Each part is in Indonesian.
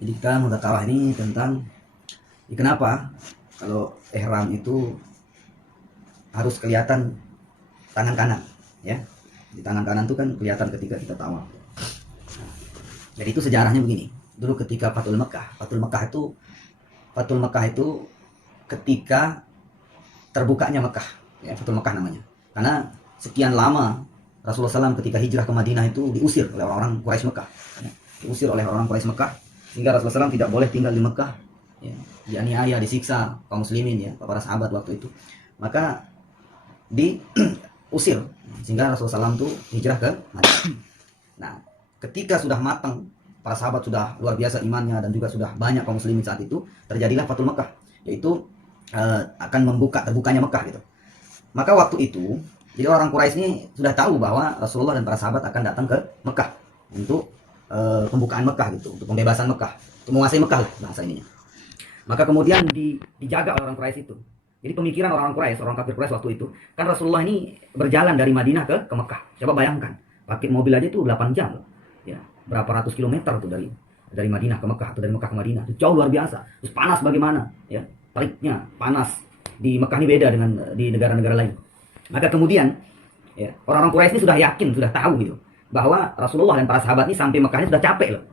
Jadi kita mudzakarah ini tentang kenapa kalau ihram itu harus kelihatan tangan kanan, ya. Di tangan kanan itu kan kelihatan ketika kita tawaf. Jadi itu sejarahnya begini. Dulu ketika Fathul Mekah itu ketika terbukanya Mekah, ya, Fathul Mekah namanya. Karena sekian lama Rasulullah SAW ketika hijrah ke Madinah itu diusir oleh orang-orang Quraisy Mekah, diusir oleh orang Quraisy Mekah, sehingga Rasulullah SAW tidak boleh tinggal di Mekah, ya, dianiaya, disiksa kaum muslimin, ya, para sahabat waktu itu. Maka diusir, sehingga Rasulullah SAW itu hijrah ke Madinah. Nah, ketika sudah matang, para sahabat sudah luar biasa imannya dan juga sudah banyak kaum muslimin saat itu, terjadilah Fathul Mekah, yaitu akan terbukanya Mekah gitu. Maka waktu itu, jadi orang Quraisy ini sudah tahu bahwa Rasulullah dan para sahabat akan datang ke Mekah untuk pembukaan Mekah gitu, untuk pembebasan Mekah, untuk menguasai Mekah lah bahasa ininya. Maka kemudian dijaga oleh orang Quraisy itu. Jadi pemikiran orang Quraisy, orang kafir Quraisy waktu itu, kan Rasulullah ini berjalan dari Madinah ke Mekah. Coba bayangkan, pakai mobil aja itu 8 jam. Ya, berapa ratus kilometer tuh dari Madinah ke Mekah atau dari Mekah ke Madinah. Itu jauh luar biasa. Terus panas bagaimana? Ya, teriknya panas di Mekah ini beda dengan di negara-negara lain. Maka kemudian, ya, orang-orang Quraisy ini sudah yakin, sudah tahu gitu, bahwa Rasulullah dan para sahabat ini sampai Mekah ini sudah capek loh,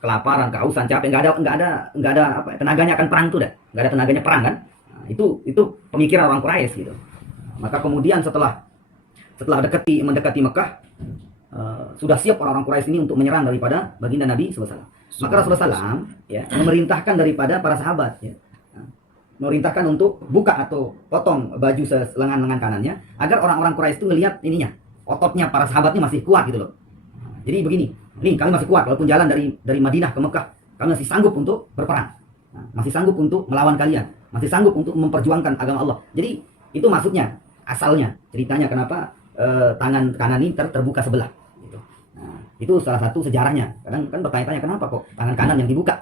kelaparan, kehausan, capek, nggak ada apa, tenaganya akan perang tuh dah, nggak ada tenaganya perang kan? Nah, itu pemikiran orang Quraisy gitu. Maka kemudian setelah mendekati Mekah, sudah siap orang-orang Quraisy ini untuk menyerang daripada baginda Nabi SAW. Maka Rasulullah SAW, ya, memerintahkan daripada para sahabat, ya, memerintahkan untuk buka atau potong baju lengan kanannya agar orang-orang Quraisy itu ngelihat ininya, ototnya para sahabat ini masih kuat gitu loh. Jadi begini, nih kami masih kuat walaupun jalan dari Madinah ke Mekah, kami masih sanggup untuk berperang, masih sanggup untuk melawan kalian, masih sanggup untuk memperjuangkan agama Allah. Jadi itu maksudnya, asalnya, ceritanya kenapa tangan kanan ini terbuka sebelah gitu. Nah, itu salah satu sejarahnya. Kadang kan bertanya-tanya kenapa kok tangan kanan yang dibuka,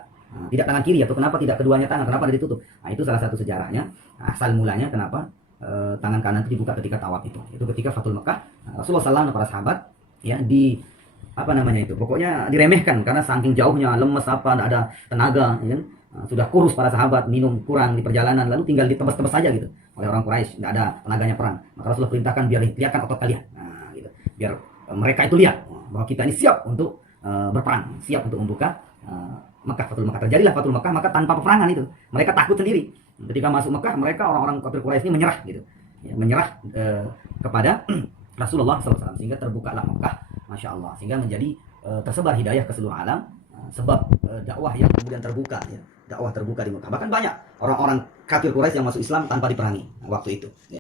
tidak tangan kiri, atau kenapa tidak keduanya tangan, kenapa ada ditutup. Nah, itu salah satu sejarahnya, asal mulanya kenapa tangan kanan itu dibuka ketika tawaf itu ketika Fathul Mekah. Rasulullah SAW dan para sahabat, ya, pokoknya diremehkan karena saking jauhnya, lemes, tidak ada tenaga, ya kan? Sudah kurus para sahabat, minum kurang di perjalanan, lalu tinggal ditebas-tebas saja gitu oleh orang Quraisy, nggak ada tenaganya perang. Maka Rasulullah perintahkan biar lihatkan otot kalian, gitu. Biar mereka itu lihat bahwa kita ini siap untuk berperang, siap untuk membuka Mekah. Fathul Mekah, terjadilah Fathul Mekah, maka tanpa peperangan itu mereka takut sendiri. Ketika masuk Mekah, mereka orang-orang kafir Quraisy ini menyerah gitu, ya, menyerah kepada Rasulullah SAW, sehingga terbukalah Mekah, masya Allah, sehingga menjadi tersebar hidayah ke seluruh alam, sebab dakwah yang kemudian terbuka, ya, dakwah terbuka di Mekah. Bahkan banyak orang-orang kafir Quraisy yang masuk Islam tanpa diperangi waktu itu, ya.